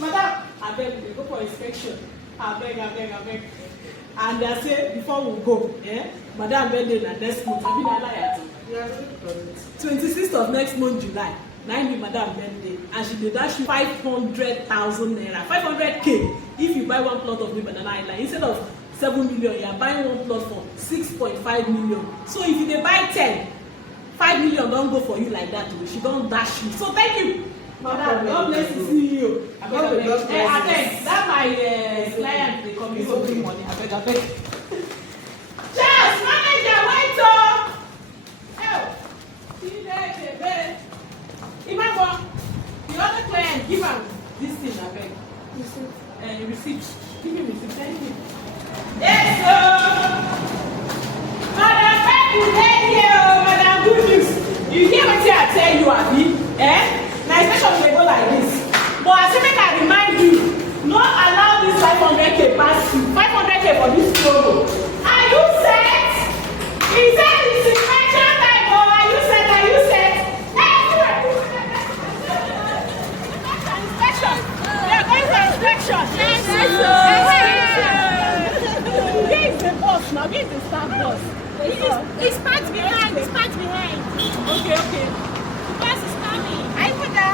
Madam, I beg you, go for inspection. I beg. And they say, before we go, Madam birthday na next month. I mean, I lie. 26th of next month, July. 9 Madam birthday. And she did dash you 500,000 naira. 500K if you buy one plot of the Banana Highland. Instead of 7 million, you are buying one plot for 6.5 million. So if you dey buy 10, 5 million don't go for you like that. She don't dash you. So thank you. Madam, God bless you, see you. I beg. That my client, they come here for money. I beg. Charles, manager, wait up. Help. See you there. Imagine, the other client, give him this thing, I beg. Receipt. Give him receipt. Thank you. Yes, sir. Madam, thank you. Madam, good news. You hear what I tell you, Abi? My inspection will go like this. But I say make I remind you, not allow this 500K pass you. 500K for this promo. Are you set? Is that the inspection time? Or are you set? Inspection. We are going for inspection. Where is the boss now? Where is the staff boss? It's part behind. Okay. The boss is coming. I put the